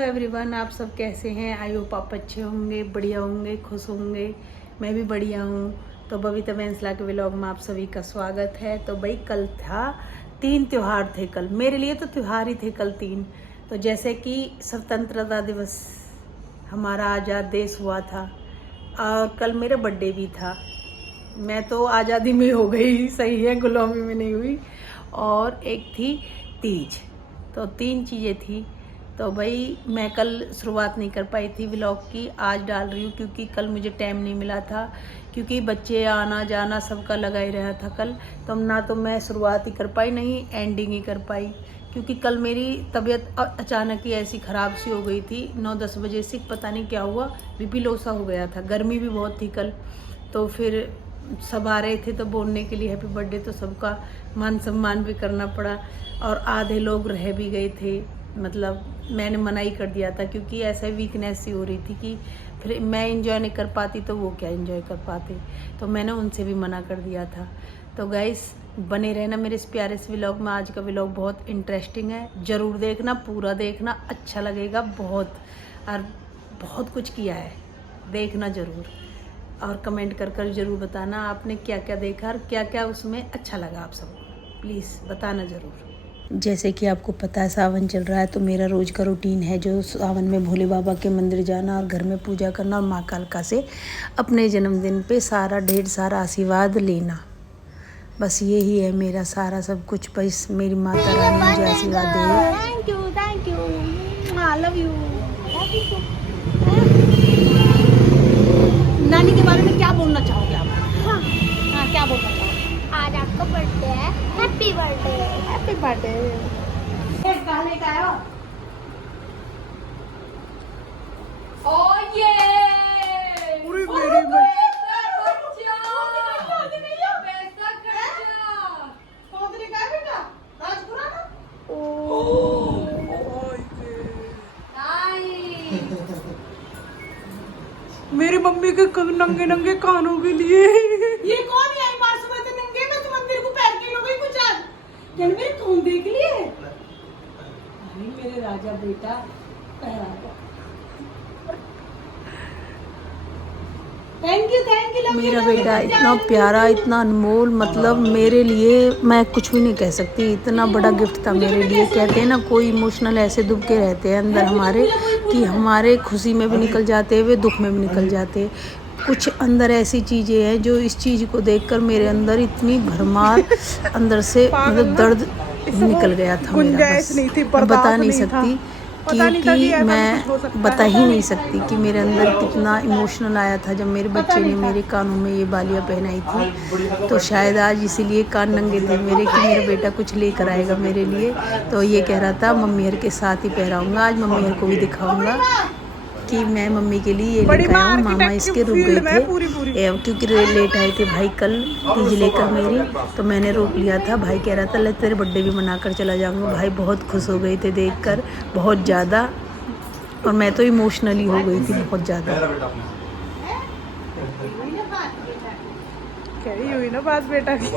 Everyone, आप सब कैसे हैं? आई होप आप अच्छे होंगे, बढ़िया होंगे, खुश होंगे। मैं भी बढ़िया हूँ। तो बबीता बैंसला के व्लॉग में आप सभी का स्वागत है। तो भाई कल था 3 त्योहार थे कल, मेरे लिए तो त्योहार ही थे कल 3। तो जैसे कि स्वतंत्रता दिवस हमारा आज़ाद देश हुआ था और कल मेरा बर्थडे भी था। मैं तो आज़ादी में हो गई, सही है, गुलामी में नहीं हुई। और एक थी तीज। तो 3 चीज़ें थी। तो भाई मैं कल शुरुआत नहीं कर पाई थी व्लॉग की, आज डाल रही हूँ क्योंकि कल मुझे टाइम नहीं मिला था, क्योंकि बच्चे आना जाना सबका लगा ही रहा था कल। तो ना तो मैं शुरुआत ही कर पाई, नहीं एंडिंग ही कर पाई, क्योंकि कल मेरी तबीयत अचानक ही ऐसी ख़राब सी हो गई थी। 9-10 बजे से पता नहीं क्या हुआ, बीपी लो सा हो गया था। गर्मी भी बहुत थी कल। तो फिर सब आ रहे थे तो बोलने के लिए हैप्पी बर्थडे, तो सबका मान सम्मान भी करना पड़ा। और आधे लोग रह भी गए थे, मतलब मैंने मना ही कर दिया था, क्योंकि ऐसे वीकनेस सी हो रही थी कि फिर मैं इंजॉय नहीं कर पाती तो वो क्या इंजॉय कर पाते। तो मैंने उनसे भी मना कर दिया था। तो गाइस बने रहना मेरे इस प्यारे से व्लॉग में। आज का व्लॉग बहुत इंटरेस्टिंग है, ज़रूर देखना, पूरा देखना, अच्छा लगेगा बहुत। और बहुत कुछ किया है, देखना ज़रूर। और कमेंट कर कर ज़रूर बताना आपने क्या क्या देखा और क्या क्या उसमें अच्छा लगा आप सबको, प्लीज़ बताना ज़रूर। जैसे कि आपको पता है सावन चल रहा है, तो मेरा रोज़ का रूटीन है जो सावन में भोले बाबा के मंदिर जाना और घर में पूजा करना और माँ कालका से अपने जन्मदिन पे सारा ढेर सारा आशीर्वाद लेना। बस यही है मेरा सारा सब कुछ। बस मेरी माता रानी मुझे आशीर्वाद दे। Thank you, I love you. नानी के बारे में क्या बोलना चाहोगे आप? हाँ, क्या बोलना चाहोगे? आज आपका बर्थडे है, हैप्पी बर्थडे। Happy birthday. कहाँ लेके आए हो? मेरी मम्मी के नंगे नंगे कानों के लिए। ये कौन है? मार सुबह से नंगे में तो मंदिर को पैर की हो गई कुछ आज। क्या मेरे कौन देख लिए? अरे मेरे राजा बेटा पहरा दो। Thank you. मेरा बेटा इतना प्यारा, इतना अनमोल, मतलब मेरे लिए मैं कुछ भी नहीं कह सकती। इतना बड़ा गिफ्ट था मेरे लिए। कहते हैं ना कोई इमोशनल ऐसे दुबके रहते हैं अंदर हमारे कि हमारे खुशी में भी निकल जाते हुए दुख में भी निकल जाते। कुछ अंदर ऐसी चीज़ें हैं जो इस चीज़ को देखकर मेरे अंदर इतनी भरमार अंदर से मतलब दर्द निकल गया था मेरा। बस मैं बता नहीं सकती, क्योंकि मैं बता ही नहीं सकती कि मेरे अंदर कितना इमोशनल आया था जब मेरे बच्चे ने मेरे कानों में ये बालियाँ पहनाई थी। तो शायद आज इसीलिए कान नंगे थे मेरे कि मेरा बेटा कुछ लेकर आएगा मेरे लिए। तो ये कह रहा था मम्मी हर के साथ ही पहराऊँगा, आज मम्मी हर को भी दिखाऊँगा कि मैं मम्मी के लिए ये लेकर आया हूँ। मामा इसके रुक गए थे क्योंकि लेट आए थे भाई कल तीज लेकर मेरी। तो मैंने रोक लिया था। भाई कह रहा था ले तेरे बर्थडे भी मनाकर चला जाऊँगा। भाई बहुत खुश हो गए थे देखकर, बहुत ज़्यादा। और मैं तो इमोशनली हो गई थी बहुत ज़्यादा। कही हुई ना बात बेटा की।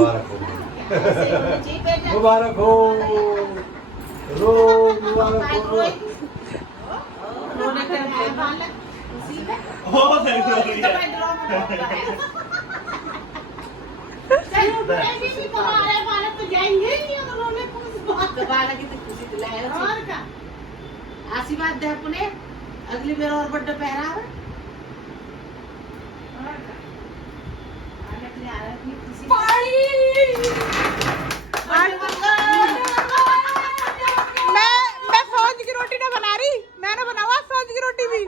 मुबारक हो, मुबारक हो। आशीर्वाद दे अपने, अगली बार और बर्थडे पहरा है। मैं सौंज की रोटी ना बना रही, मैंने बनावा सौंज की रोटी भी।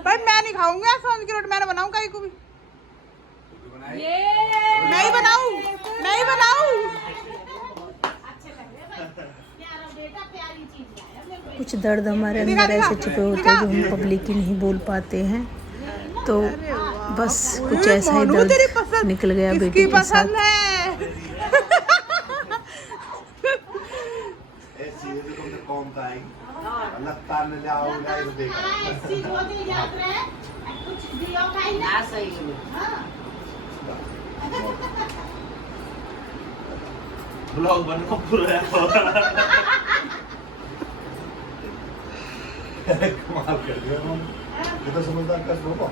भाई मैं नहीं खाऊंगा सौंज की रोटी, मैंने बनाऊं कहीं को भी। मैं ही बनाऊं। कुछ दर्द हमारे अंदर ऐसे छुपे होते हैं जो हम पब्लिक ही नहीं बोल पाते हैं। तो बस कुछ ऐसा ही दर्द निकल गया बेटी के साथ। ब्लॉग बनना पूरा कमाल कर दिया तुम। ये तो समझदार का स्लोप हो।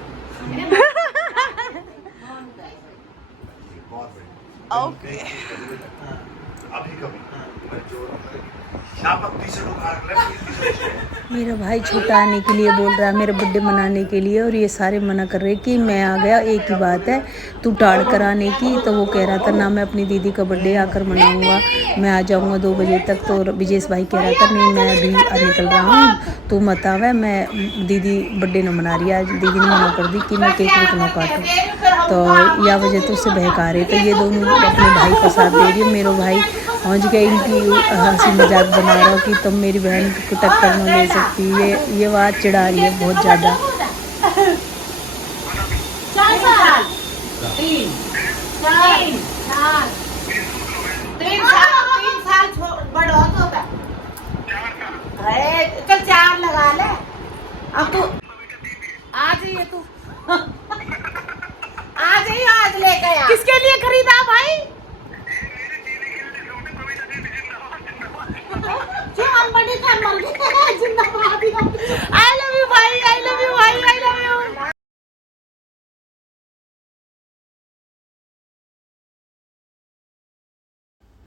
बहुत बढ़िया। ओके। अभी कभी शापक टी-शर्ट उखाड़ ले। मेरा भाई छोटा आने के लिए बोल रहा है, मेरा बर्थडे मनाने के लिए, और ये सारे मना कर रहे कि मैं आ गया, एक ही बात है तू टाड़ कर आने की। तो वो कह रहा था ना मैं अपनी दीदी का बर्थडे आकर मनाऊंगा, मैं आ जाऊंगा 2 बजे तक। तो विजेश भाई कह रहा था नहीं मैं अभी निकल रहा हूँ, तू मत आवे, मैं दीदी बर्थडे न मना रही है आज। दीदी ने मना कर दी कि मैं केक वेक न काटूँ, तो या वजह तो उससे बहका रहे। तो ये दोनों अपने भाई का साथ दे रही है। मेरा भाई पहुँच गया, इनकी हंसी मजाक बना रहा हो कि तुम मेरी बहन को टक्कर न ले सकती। ये बात चिढ़ा रही है बहुत ज़्यादा। 4 साल 3 साल बड़ा होता है। चल 4 लगा ले। अब तू आ जाइए, तू आ जाइए, आज लेके आ। किसके लिए खरीदा भाई? I love you भाई, I love you भाई, I love you।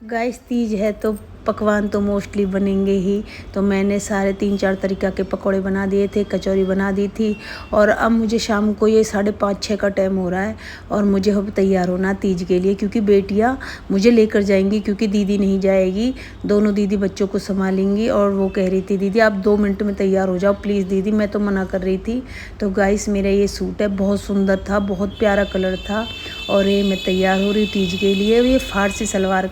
Guys Teej है तो पकवान तो मोस्टली बनेंगे ही। तो मैंने सारे 3-4 तरीक़ा के पकौड़े बना दिए थे, कचौरी बना दी थी। और अब मुझे शाम को ये 5:30-6 का टाइम हो रहा है और मुझे अब तैयार होना तीज के लिए, क्योंकि बेटियां मुझे लेकर जाएंगी, क्योंकि दीदी नहीं जाएगी। दोनों दीदी बच्चों को संभालेंगी। और वो कह रही थी दीदी आप 2 मिनट में तैयार हो जाओ प्लीज़ दीदी, मैं तो मना कर रही थी। तो गाइस मेरा ये सूट है, बहुत सुंदर था, बहुत प्यारा कलर था, और ये मैं तैयार हो रही हूँ तीज के लिए। ये फारसी सलवार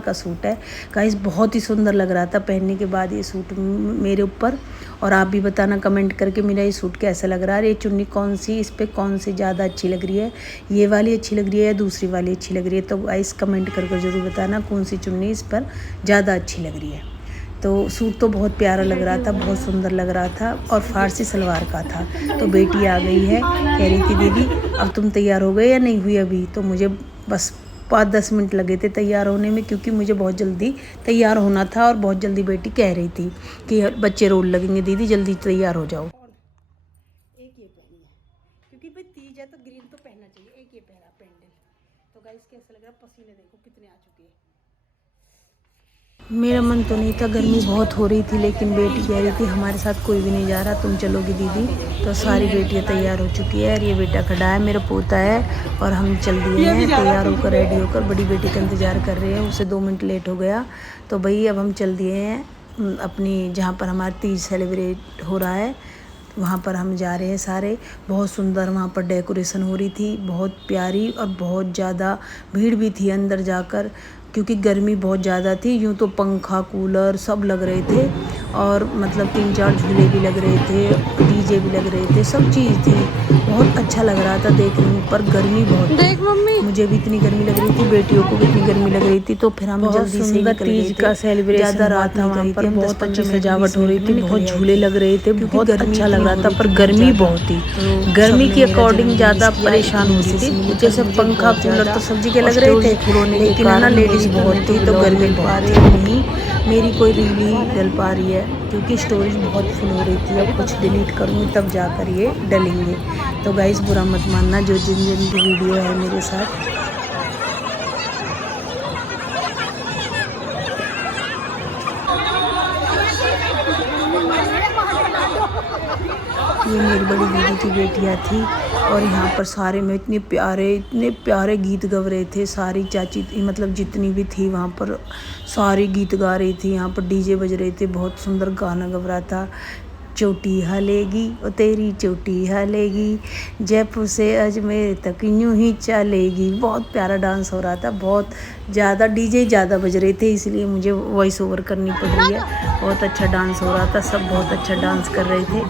का सूट है गाइस, बहुत ही सुंदर लग रहा था पहनने के बाद ये सूट मेरे ऊपर। और आप भी बताना कमेंट करके मेरा ये सूट कैसा लग रहा है। ये चुन्नी कौन सी, इस पर कौन सी ज़्यादा अच्छी लग रही है, ये वाली अच्छी लग रही है या दूसरी वाली अच्छी लग रही है। तो गाइस कमेंट करके ज़रूर बताना कौन सी चुन्नी इस पर ज़्यादा अच्छी लग रही है। तो सूट तो बहुत प्यारा लग रहा था, बहुत सुंदर लग रहा था, और फारसी सलवार का था। तो बेटी आ गई है, कह रही थी दीदी अब तुम तैयार हो गए या नहीं हुई अभी। तो मुझे बस 5-10 मिनट लगे थे तैयार होने में, क्योंकि मुझे बहुत जल्दी तैयार होना था। और बहुत जल्दी बेटी कह रही थी कि बच्चे रोल लगेंगे दीदी, जल्दी तैयार हो जाओ। एक ये पहनी है, क्योंकि भाई तीज है तो ग्रीन तो पहनना चाहिए। एक ये पहना पेंडल। तो गाइस कैसा लग रहा है, पसीने देखो कितने आ चुके हैं। मेरा मन तो नहीं था, गर्मी बहुत हो रही थी, लेकिन बेटी कह रही थी हमारे साथ कोई भी नहीं जा रहा, तुम चलोगी दीदी। तो सारी बेटियां तैयार हो चुकी है। और ये बेटा खड़ा है, मेरा पोता है, और हम चल दिए हैं तैयार होकर, रेडी होकर। बड़ी बेटी का इंतज़ार कर रहे हैं, उसे 2 मिनट लेट हो गया। तो भाई अब हम चल दिए हैं अपनी जहाँ पर हमारा तीज सेलिब्रेट हो रहा है, वहाँ पर हम जा रहे हैं सारे। बहुत सुंदर वहाँ पर डेकोरेशन हो रही थी, बहुत प्यारी, और बहुत ज़्यादा भीड़ भी थी अंदर जाकर, क्योंकि गर्मी बहुत ज़्यादा थी। यूँ तो पंखा कूलर सब लग रहे थे, और मतलब 3-4 झूले भी लग रहे थे, डीजे भी लग रहे थे, सब चीज़ थी। बहुत अच्छा लग रहा था देखने में, पर गर्मी बहुत देख मम्मी, मुझे भी इतनी गर्मी लग रही थी, बेटियों को भी इतनी गर्मी लग रही थी। तो फिर हम जल्दी से निकल गए थे। का सेलिब्रेशन ज़्यादा रात था वहाँ पर, बहुत अच्छी सजावट हो रही थी, बहुत झूले लग रहे थे, बहुत अच्छा लग रहा था, पर गर्मी बहुत थी। गर्मी के अकॉर्डिंग ज़्यादा परेशान हो रही थी। जैसे पंखा कूलर तो सब्जी के लग रहे थे, लेकिन है ना लेडीज बहुत थी, तो गर्मी पा रही नहीं, मेरी कोई रील नहीं डल पा रही है, क्योंकि स्टोरेज बहुत फुल हो रही थी। अब कुछ डिलीट करूँगी तब जाकर ये डलेंगे। तो गाइस बुरा मत मानना जो जिन की वीडियो है मेरे साथ। ये मेरी बड़ी दीदी की बेटियाँ थी, और यहाँ पर सारे में इतने प्यारे गीत गा रहे थे। सारी चाची मतलब जितनी भी थी वहाँ पर सारी गीत गा रही थी। यहाँ पर डीजे बज रहे थे, बहुत सुंदर गाना गा रहा था। चोटी हलेगी ओ तेरी चोटी हलेगी, जयपुर से अजमेर तक यूँ ही चलेगी। बहुत प्यारा डांस हो रहा था, बहुत ज़्यादा डीजे ज़्यादा बज रहे थे, इसलिए मुझे वॉइस ओवर करनी पड़ रही है। बहुत अच्छा डांस हो रहा था, सब बहुत अच्छा डांस कर रहे थे।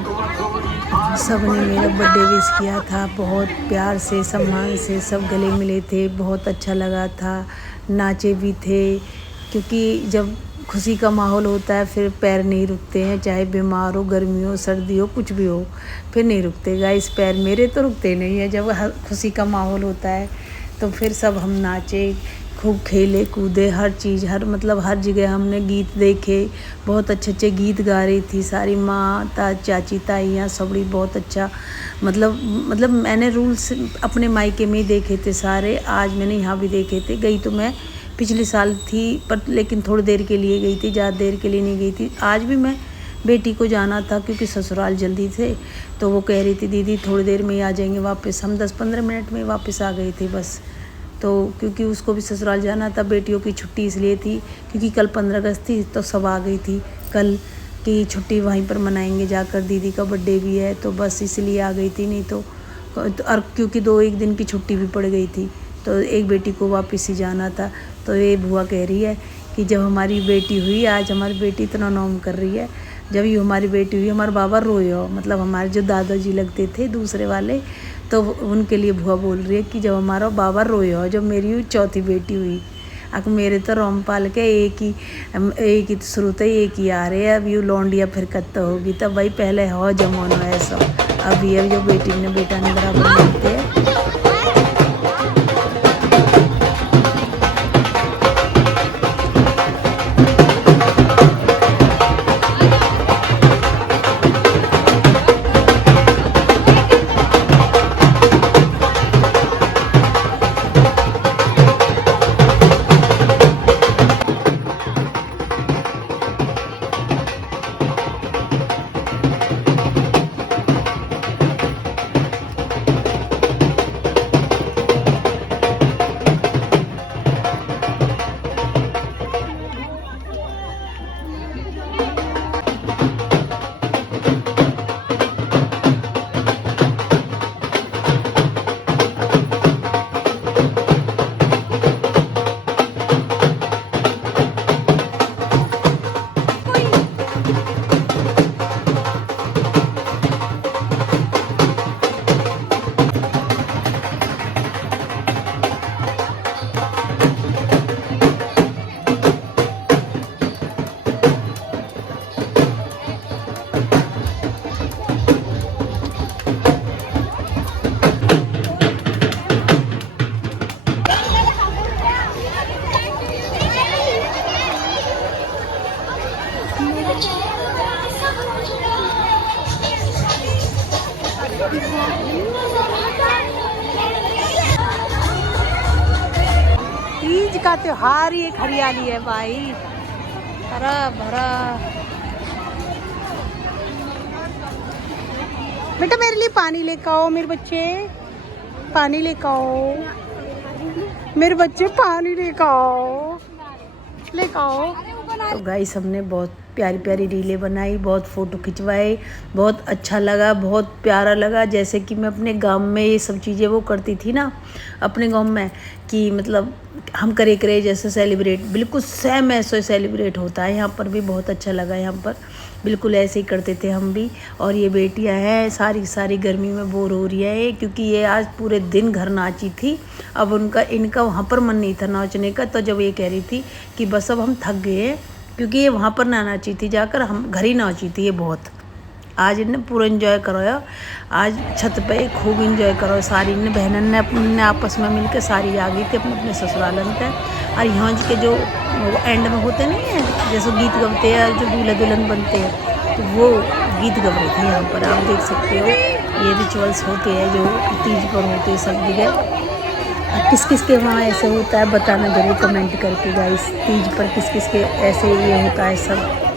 सब ने मेरा बर्थडे विश किया था, बहुत प्यार से सम्मान से सब गले मिले थे, बहुत अच्छा लगा था। नाचे भी थे, क्योंकि जब खुशी का माहौल होता है फिर पैर नहीं रुकते हैं, चाहे बीमार हो, गर्मी हो, सर्दी हो, कुछ भी हो, फिर नहीं रुकते गाइस पैर। मेरे तो रुकते नहीं है जब खुशी का माहौल होता है। तो फिर सब हम नाचे, खूब खेले कूदे, हर चीज़, हर मतलब हर जगह हमने गीत देखे, बहुत अच्छे अच्छे गीत गा रही थी सारी माँ चाची ताइयाँ सबड़ी, बहुत अच्छा मतलब मैंने रूल्स अपने मायके में ही देखे थे सारे, आज मैंने यहाँ भी देखे थे। गई तो मैं पिछले साल थी पर लेकिन थोड़ी देर के लिए गई थी, ज़्यादा देर के लिए नहीं गई थी। आज भी मैं बेटी को जाना था क्योंकि ससुराल जल्दी थे, तो वो कह रही थी दीदी थोड़ी देर में ही आ जाएंगे वापस। हम 10-15 मिनट में वापस आ गए थे बस। तो क्योंकि उसको भी ससुराल जाना था, बेटियों की छुट्टी इसलिए थी क्योंकि कल 15 अगस्त थी, तो सब आ गई थी कल की छुट्टी वहीं पर मनाएंगे जाकर, दीदी का बर्थडे भी है, तो बस इसलिए आ गई थी। नहीं तो और क्योंकि 2-1 दिन की छुट्टी भी पड़ गई थी, तो एक बेटी को वापस ही जाना था। तो ये बुआ कह रही है कि जब हमारी बेटी हुई, आज हमारी बेटी इतना नाम कर रही है, जब ये हमारी बेटी हुई हमारा बाबा रोए हो, मतलब हमारे जो दादाजी लगते थे दूसरे वाले, तो उनके लिए बुआ बोल रही है कि जब हमारा बाबा रोए हो, जब मेरी हुई चौथी बेटी हुई। अब मेरे तो रामपाल के एक ही शुरू से एक ही आ रहे हैं, अब यू लौंडिया फिर कत्ता होगी, तब भाई पहले हो जमाना ऐसा, अब ये जो बेटी ने बेटा ने बराबर मिलते हैं। तीज का त्योहार ही एक हरियाली है भाई, हरा भरा। बेटा मेरे लिए पानी लेकर आओ, मेरे बच्चे पानी लेकर आओ, मेरे बच्चे पानी लेकर आओ, लेकर आओ। तो गाइस हमने बहुत प्यारी प्यारी रीलें बनाई, बहुत फ़ोटो खिंचवाए, बहुत अच्छा लगा, बहुत प्यारा लगा। जैसे कि मैं अपने गांव में ये सब चीज़ें वो करती थी ना अपने गांव में, कि मतलब हम करे जैसे सेलिब्रेट, बिल्कुल सेम ऐसे सेलिब्रेट होता है। यहाँ पर भी बहुत अच्छा लगा, यहाँ पर बिल्कुल ऐसे ही करते थे हम भी। और ये बेटियाँ हैं सारी गर्मी में बोर हो रही है क्योंकि ये आज पूरे दिन घर नाची थी। अब इनका वहाँ पर मन नहीं था नाचने का, तो जब ये कह रही थी कि बस अब हम थक गए हैं, क्योंकि ये वहाँ पर ना नाची थी जाकर, हम घर ही नाची थी ये बहुत। आज इन्हें पूरा एंजॉय कराया, आज छत पे खूब एंजॉय करो। सारी ने बहनन ने अपने आपस में मिलकर सारी आ गई थी अपने अपने ससुरालन पे। और यहाँ के जो एंड में होते नहीं है जैसे गीत गवते हैं, जो दूल्हा दुल्हन बनते हैं, तो वो गीत गव रहे थे यहाँ पर। आप देख सकते हो ये रिचुअल्स होते हैं जो तीज पर होते हैं सब जगह। किस किस के वहाँ ऐसे होता है बताना जरूर कमेंट करके गाइस, तीज पर किस किस के ऐसे ये होता है सब।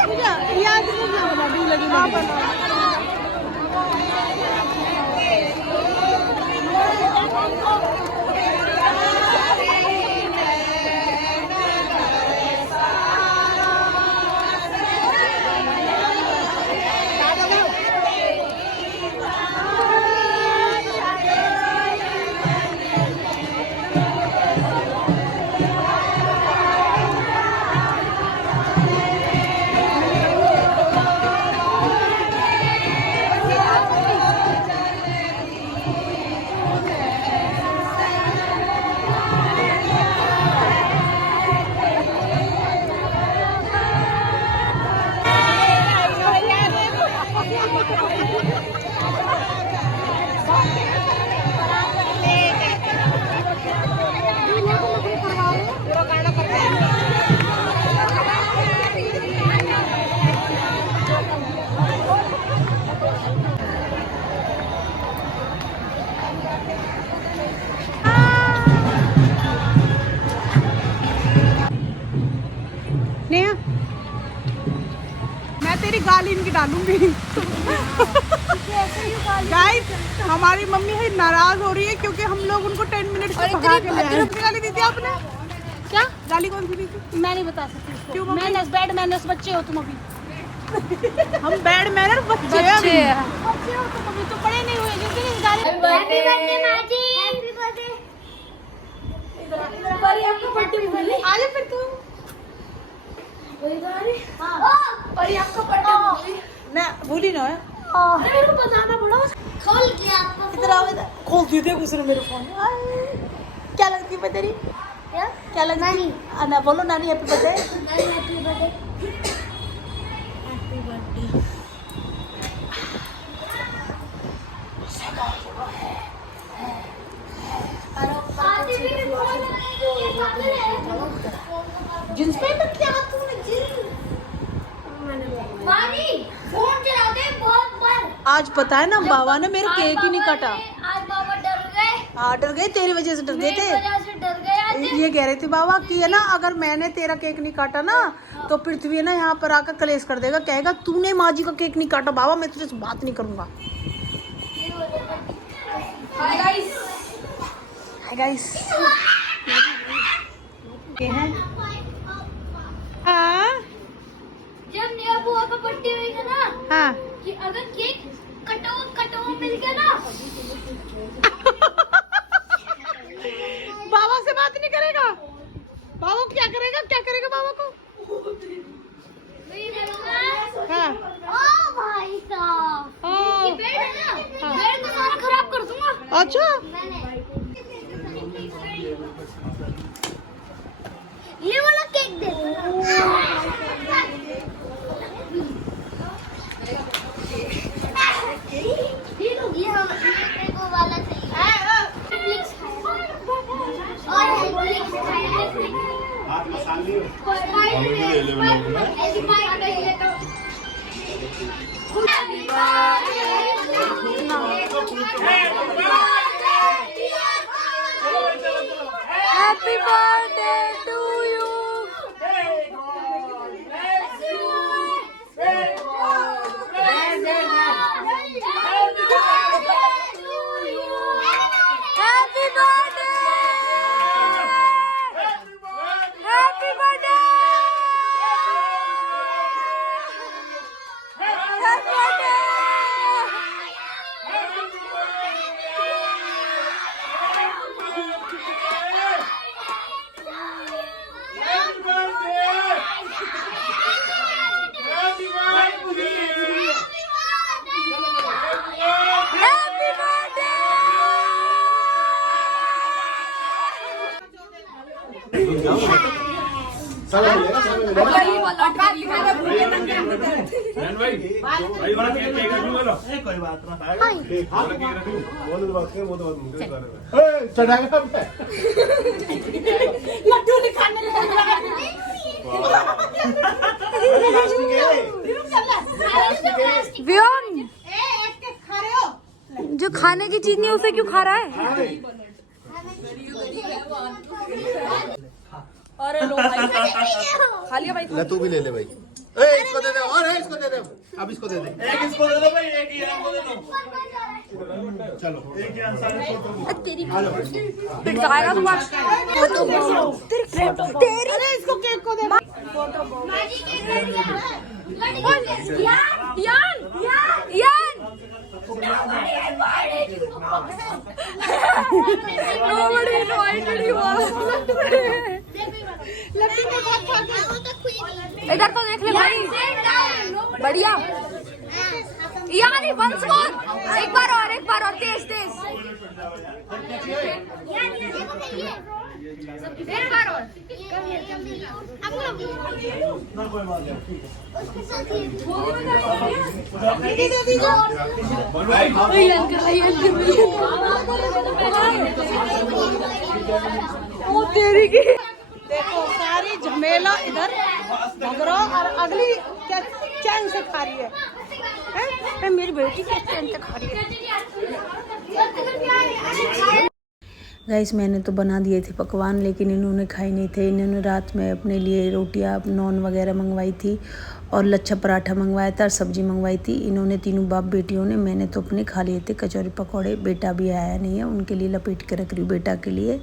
तेरी गाली इनकी डालूंगी। गाइस हमारी मम्मी है नाराज हो रही है क्योंकि हम लोग उनको 10 मिनट से भगा के ले आए। कितनी गाली दी थी आपने? क्या गाली कौन सी दी थी? मैं नहीं बता सकती उसको। क्यों मम्मी? मैनर्स बैड मैनर्स बच्चे हो तुम अभी। हम बैड मैनर बच्चे हैं अभी। बच्चे हो तुम अभी तो बड़े नहीं हुए जिस दिन इस गाली। हैप्पी बर्थडे माजी। Happy birthday. पर आपका बर्थडे भूल गई। आजा फिर तू। हां पर आपका बर्थडे भूल गई। मैं भूली ना है। अरे मेरे को बताना पड़ा। खोल के आपको इधर आओ इधर। खोल दी थी उसने मेरे फोन। क्या लगती है तेरी? क्या लगती? नानी। ना बोलो नानी happy birthday. Happy birthday. Jeans पहन रखी है तूने? मारी फोन चला दे बहुत पर। आज पता है ना बाबा ने मेरा केक ही नहीं काटा। आज बाबा डर गए। हाँ डर गए, तेरी वजह से डर गए मेरी वजह से डर गए आज। थे। ये कह रहे थे बाबा कि है ना अगर मैंने तेरा केक नहीं काटा ना तो पृथ्वी है ना यहाँ पर आकर कलेश कर देगा, कहेगा तूने माँ जी का केक नहीं काटा। बाबा मैं तुझे से बात नहीं करूंगा। Hi guys. Hi guys. ये है हाँ जब नया बुआ का बर्थडे होगा ना हाँ कि अगर केक कटो मिल गया ना बाबा से बात नहीं करेगा। बाबा को क्या करेगा बाबा को? हाँ ओ भाई साहब हाँ ये बेड है ना बेड को सारा खराब कर दूंगा। अच्छा ये वाला केक दे दो। ये हम को वाला चाहिए और हाथ मसाले हैप्पी बर्थडे टू यू। कोई बात ना चढ़ाएगा लड्डू निकालने व्योम जो खाने की चीज नहीं उसे क्यों खा रहा है? अरे लो भाई खा लिया भाई। ले तू भी ले ले भाई। इसको दे दे और इसको दे दे। अब इसको दे दे। एक इसको दे दो भाई, एक ये हमको दे दो। चलो एक ये आंसर दिखाएगा तू आज। तेरी अरे इसको केक को दे। यान यान nobody invited you all इधर तो देख ले भाई बढ़िया यार वंस मोर एक बार और तेज तेज एक बार और ओ तेरी की देखो सारी झमेला इधर भगरो और अगली चैन से खा रही है। मेरी बेटी क्या चैन से खा रही है। गाइस मैंने तो बना दिए थे पकवान लेकिन इन्होंने खाई नहीं थे। इन्होंने रात में अपने लिए रोटियां नॉन वगैरह मंगवाई थी और लच्छा पराठा मंगवाया था और सब्जी मंगवाई थी। इन्होंने तीनों बाप बेटियों ने, मैंने तो अपने खा लिए थे। कचौरी पकौड़े बेटा भी आया नहीं है, उनके लिए लपेट के रख रही हूँ बेटा के लिए।